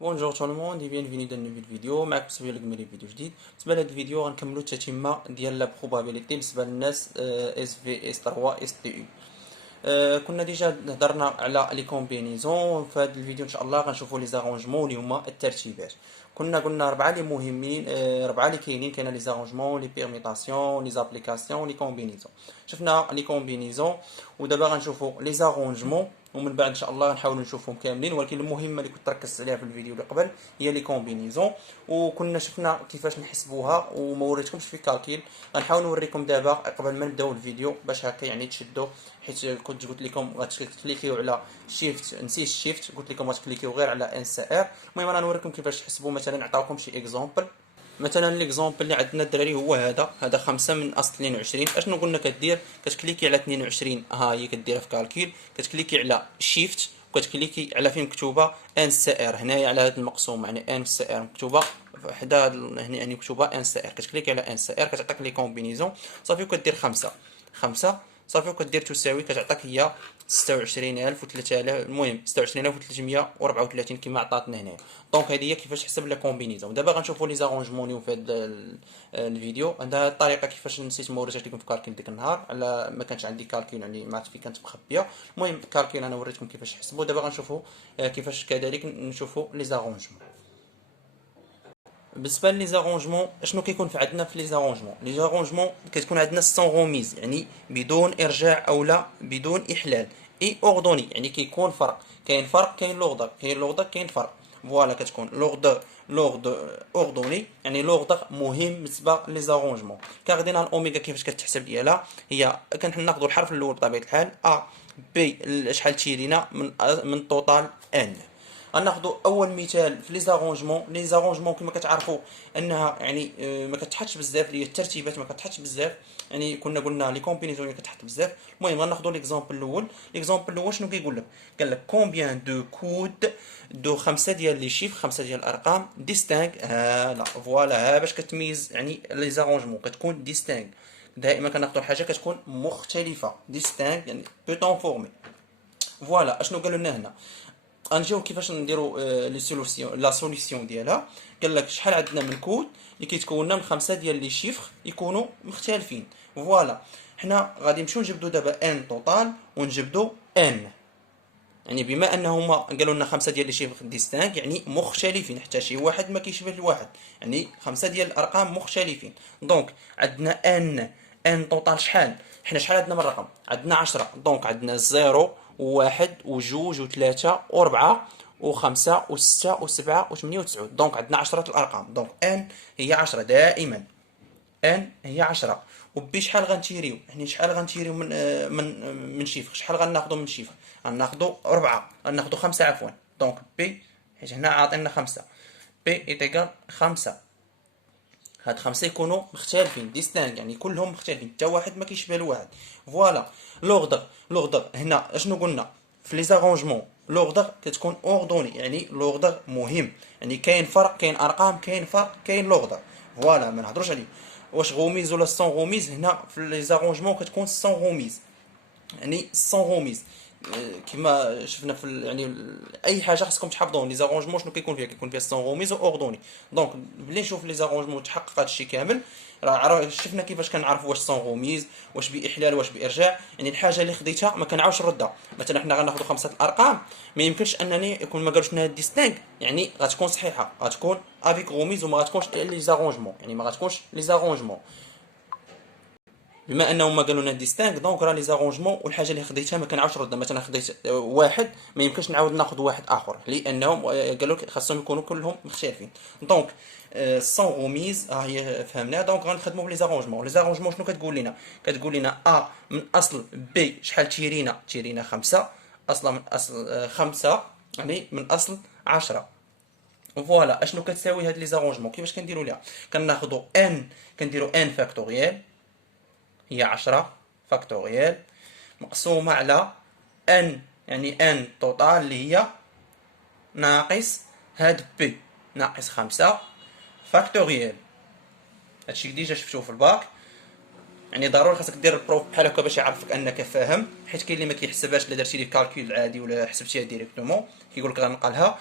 بونجور تو الموند اي بيانفيني dans une nouvelle vidéo. معكم صبيح القمري فيديو جديد. بالنسبه لهاد الفيديو غنكملو التتمه ديال لا بروبابيليتي بالنسبه للناس اس في اس 3 اس تي يو. كنا ديجا هضرنا على لي كومبينيزون. في هذا الفيديو ان شاء الله غنشوفوا لي زارونجمون اللي هما الترتيبات. كنا قلنا ربعه اللي مهمين، ربعه اللي كاينين لي زارونجمون لي بيرميتاسيون لي زابليكاسيون لي كومبينيزون. شفنا لي كومبينيزون ودابا غنشوفوا لي زارونجمون، ومن بعد ان شاء الله غنحاولوا نشوفهم كاملين، ولكن المهمه اللي كنت ركزت عليها في الفيديو اللي قبل هي لي كومبينيزون. وكنا شفنا كيفاش نحسبوها وما وريتكمش في كالكيل. غنحاول نوريكم دابا قبل ما نبداو الفيديو باش هكا يعني تشدوا، حيت كنت قلت لكم غتكليكيو على شيفت، نسيت شيفت، قلت لكم غتكليكيو غير على ان سي ار. المهم انا نوريكم كيفاش تحسبوا، مثلا نعطيكم شي اكزومبل. مثلا ليكزومبل اللي عندنا الدراري هو هذا 5 من اصل 22. اشنو قلنا كدير؟ كتكليكي على 22، ها هي كديرها في كالكيل، كتكليكي على شيفت وكتكليكي على فين مكتوبه ان سي ار، هنايا على هذا المقسوم يعني ان سي ار مكتوبه حدا هنا، يعني مكتوبه ان سي ار، كتكليكي على ان سي ار كتعطيك لي كومبينيزون صافي، وكدير 5 صافي، وكدير تساوي كتعطيك هي 26000 و 3000، المهم 26334 كما عطاتنا هنا. دونك هذه هي كيفاش تحسب لا كومبينيزون. دابا غنشوفوا لي زارونجمون في هذا الفيديو. عندها الطريقه كيفاش نسيت ما وريتهاش لكم في كالكيل ديك النهار، على ما كانش عندي كالكيل يعني ما عرفت فين كانت مخبيه. المهم كالكيل انا وريتكم كيفاش تحسبوا. دابا غنشوفوا كيفاش كذلك نشوفوا لي زارونجمون. بالنسبه لي زارونجمون اشنو كيكون في عندنا في لي زارونجمون؟ لي زارونجمون كتكون عندنا سون غوميز، يعني بدون ارجاع او لا بدون احلال، اي اوردوني يعني كيكون فرق، كاين فرق، كاين لوغدر، كاين لوغدر، كاين فرق. فوالا كتكون لوغدر اوردوني، يعني لوغدر مهم بالنسبه لي زارونجمون. كاردينال اوميغا كيفاش كتحسب ديالها؟ هي كناخذوا الحرف الاول بطبيعه الحال ا، بي شحال تيرينا من توتال ان. غناخذوا اول مثال في لي زارونجمون. لي زارونجمون كما كتعرفوا انها يعني ما كتحطش بزاف، اللي الترتيبات ما كتحطش بزاف، يعني كنا قلنا لي كومبينيزون كتحط بزاف. المهم غناخذوا ليكزامبل الاول. ليكزامبل الاول شنو كيقول لك؟ قال لك كومبيان دو كود دو 5 ديال لي شيف، 5 ديال الارقام ديستانغ. لا فوالا، ها باش كتميز يعني لي زارونجمون كتكون ديستانغ. دائما كناخذوا حاجه كتكون مختلفه، ديستانغ يعني بوتون فورمي. فوالا اشنو قالوا لنا هنا؟ غنجيو كيفاش نديرو لي سوليسيون، لا سوليسيون ديالها. قال لك شحال عندنا من كود اللي كيتكوننا من 5 ديال لي شيفر يكونوا مختلفين. فوالا حنا غادي نمشيو نجبدو دابا ان توتال ونجبدو ان، يعني بما انهما قالوا لنا 5 ديال لي شيفر ديستانك يعني مختلفين، حتى شي واحد ما كيشبه الواحد، يعني 5 ديال الارقام مختلفين. دونك عندنا ان توتال شحال؟ حنا شحال عندنا من رقم؟ عندنا 10. دونك عندنا 0 و1 و2 و3 و4 و5 و6 و7 و8 و9. دونك عندنا 10 الارقام. دونك ان هي 10 دائما، ان هي 10. وبي شحال غنتيريو؟ يعني شحال غنتيريو من شيفر؟ شحال غناخذوا من شيفر؟ غناخذوا 4، غناخذوا 5 عفوا. دونك بي، حيت هنا عاطينا 5، بي ايتيكال 5. هاد 5 يكونوا مختلفين ديستانغ، يعني كلهم مختلفين، حتى واحد ما كيشبه الواحد. فوالا لوغدر هنا اشنو قلنا في لي زارونجمون؟ لوغدر كتكون اوردوني، يعني لوغدر مهم، يعني كاين فرق، كاين ارقام، كاين فرق، كاين لوغدر. فوالا ما نهضروش عليه واش غوميز ولا سون غوميز. هنا في لي زارونجمون كتكون سون غوميز، يعني سون غوميز. كما شفنا في يعني اي حاجه خصكم تحفظوا لي زارونجمون شنو كيكون فيها، كيكون فيها سون غوميز واوردوني. دونك ملي نشوف لي زارونجمون تحقق هادشي كامل، راه شفنا كيفاش كنعرفوا واش سون غوميز، واش باحلال، واش بارجاع. يعني الحاجه اللي خديتها ما كنعاودش نردها. مثلا حنا غناخذوا 5 الارقام، ما يمكنش انني يكون ما قالوش لنا ديستينغ يعني غتكون صحيحه، غتكون افيك غوميز وما غتكونش لي زارونجمون، يعني ما غتكونش لي زارونجمون. بما انهم ما قالوا لنا ديستانك، دونك راه لي زارونجمون والحاجه اللي خديتها ما كنعاودش نردها. مثلا خديت واحد، ما يمكنش نعاود ناخذ واحد اخر لانهم قالوا لك خاصهم يكونوا كلهم مختلفين. دونك سون غوميز ها هي فهمناها. دونك غنخدموا بلي زارونجمون. لي زارونجمون شنو كتقول لنا؟ كتقول لنا ا من اصل بي شحال تيرينا 5، اصلا من اصل 5 يعني من اصل 10. فوالا اشنو كتساوي هاد لي زارونجمون؟ كيفاش كنديروا ليها؟ كناخذوا ان، كنديروا ان فاكتوريال هي 10 فاكتوريال مقسومة على ان، يعني ان توتال اللي هي ناقص هاد بي ناقص 5 فاكتوريال. هادشي ديجا شفتوه في الباك. يعني ضروري خاصك دير البروف بحال هكا باش يعرفك انك فاهم، حيت كاين اللي ما كيحسبهاش الا درتي ليه كالكول عادي ولا حسبتيها ديريكتومون كيقول لك غنقلها.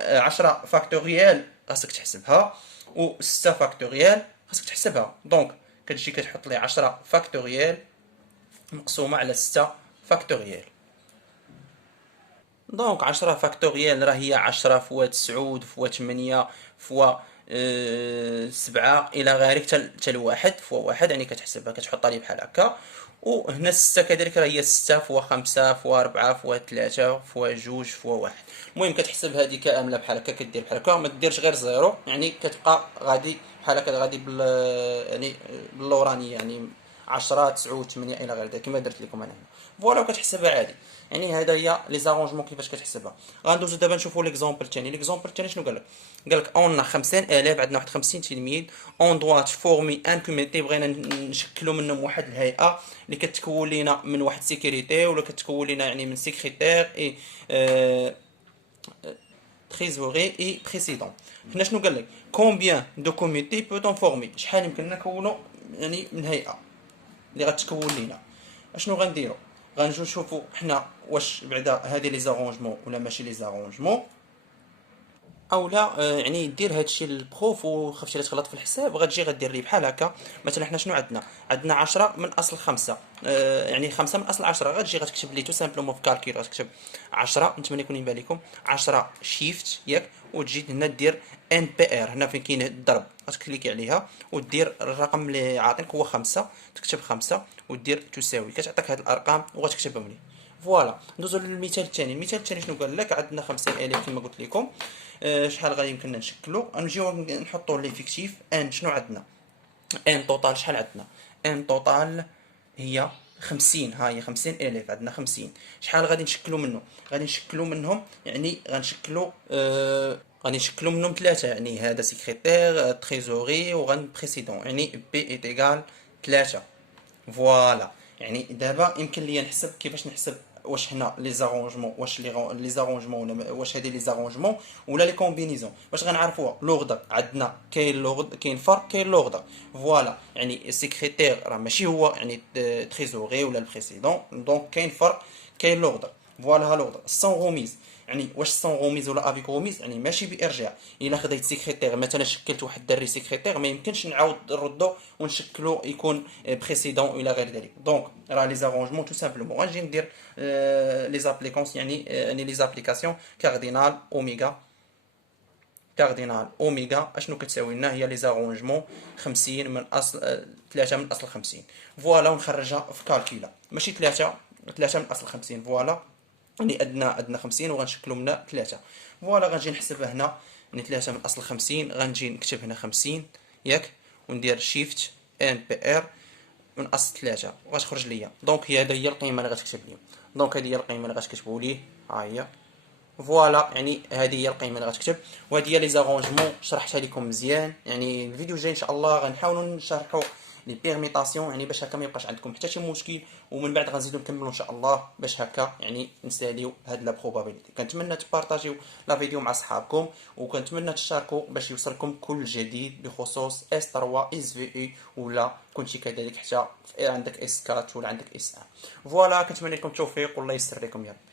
10 فاكتوريال خاصك تحسبها، و 6 فاكتوريال خاصك تحسبها. دونك كتجي كتحط لي 10 فاكتوريال مقسومه على 6 فاكتوريال. دونك 10 فاكتوريال راه هي 10 فوا 9 فوا 8 فوا 7 الى غير حتى لواحد فوا واحد، يعني كتحسبها كتحطها لي بحال هكا. وهنا 6 كذلك راه هي 6 فوا 5 فوا 4 فوا 3 فوا 2 فوا واحد. المهم كتحسب هذه كامله بحال هكا، كدير بحال هكا، ما ديرش غير زيرو، يعني كتبقى غادي بحال هكا غادي يعني باللورانيه، يعني 10 9 8 الى غير ذلك كما درت لكم انا هنا. فوالا وكتحسبها عادي. يعني هذا هي لي زارونجمون كيفاش كتحسبها. غندوزو دابا نشوفوا ليكزومبل الثاني. ليكزومبل الثاني شنو قال لك؟ قال لك اون 50000 عندنا واحد 50 تلميذ، اون دوا فورمي ان كوميتي، بغينا نشكلوا منهم واحد الهيئه اللي كتكون لينا من واحد سيكوريتي ولا كتكون لينا يعني من سيكريتير اي تريزوري اي بريسيدون. هنا شنو قال لك؟ كومبيان دو كوميتي بوتون فورمي، شحال يمكننا نكونوا يعني من هيئه اللي غتكون لينا. اشنو غنديرو؟ غنجيو نشوفو حنا واش بعدا هادي لي زارونجمون ولا ماشي لي زارونجمون، اولا يعني دير هادشي للبروف وخفتي لا تغلط في الحساب غتجي غدير لي بحال هكا. مثلا حنا شنو عندنا 10 من اصل 5، يعني 5 من اصل 10، غتجي غتكتب لي تو سامبلومون في كالكول غتكتب 10، نتمنى يكون يبان لكم 10 شيفت ياك، وتجي هنا دير ان بي ار هنا فين كاين الضرب غتكليكي عليها ودير الرقم اللي عاطينك هو 5، تكتب 5 ودير تساوي، كتعطيك هاد الارقام وغتكتبهم لي. فوالا ندوزو للمثال الثاني. المثال الثاني شنو قال لك؟ عندنا 50000 كما قلت لكم. شحال غادي يمكننا نشكلو؟ نجيو نحطو ليفيكتيف ان. شنو عندنا ان توتال؟ شحال عندنا ان توتال؟ هي 50. ها هي 50000 عندنا 50. شحال غادي نشكلو منه؟ غادي نشكلو منهم يعني غادي نشكلو منهم ثلاثة، يعني هذا سيكريتير تريزوري وغن بريسيدون، يعني بي ايت ايكال 3. فوالا. يعني دابا يمكن ليا نحسب كيفاش نحسب واش هنا لي زارونجمون، واش لي زارونجمون ولا واش هادي لي زارونجمون ولا لي كومبينيزون. باش غنعرفوها لوغدر عندنا كاين لوغدر كاين فرق كاين لوغدر. فوالا يعني السيكريتير راه ماشي هو يعني تريزوري ولا البريسيدون، دونك كاين فرق كاين لوغدر. فوالا ها لوغدر سون غوميز، يعني واش سون غوميز ولا افيك غوميز، يعني ماشي بارجاع. الا خديت سيكريتير مثلا شكلت واحد الدري سيكريتير ما يمكنش نعاود نردو ونشكلو يكون بريسيدون الى غير ذلك. دونك راه لي زارونجمون تو سامبلومون غنجي ندير لي زابليكونس يعني لي زابليكاسيون كاردينال اوميغا. كاردينال اوميغا اشنو كتساوي لنا؟ هي لي زارونجمون 50 من اصل 3 من اصل 50. فوالا ونخرجها في كالكولا، ماشي 3 من اصل 50. فوالا يعني عندنا 50 وغنشكلو منها 3. فوالا غنجي نحسبها هنا، يعني 3 من اصل 50 غنجي نكتب هنا 50 ياك، وندير شيفت ان بي ار من اصل 3 وغتخرج ليا. دونك هي هذه هي القيمه اللي غتكتب لي. دونك هذه هي القيمه اللي غتكتبوا ليه، ها هي. فوالا يعني هذه هي القيمه اللي غتكتب، وهذه هي لي زارونجمون شرحتها لكم مزيان. يعني الفيديو الجاي ان شاء الله غنحاولوا نشرحوا لي بيرميطاسيون، يعني باش هكا ما يبقاش عندكم حتى شي مشكل، ومن بعد غنزيدو نكملوا ان شاء الله باش هكا يعني نساليو هاد لا بروبابيليتي. كنتمنى تبارطاجيو لا فيديو مع صحابكم، وكنتمنى تشاركوا باش يوصلكم كل جديد بخصوص اس 3 اس في اي، ولا كنتي كذلك حتى عندك اس 4 ولا عندك اس 1. فوالا كنتمنى لكم التوفيق والله يسر لكم يا رب.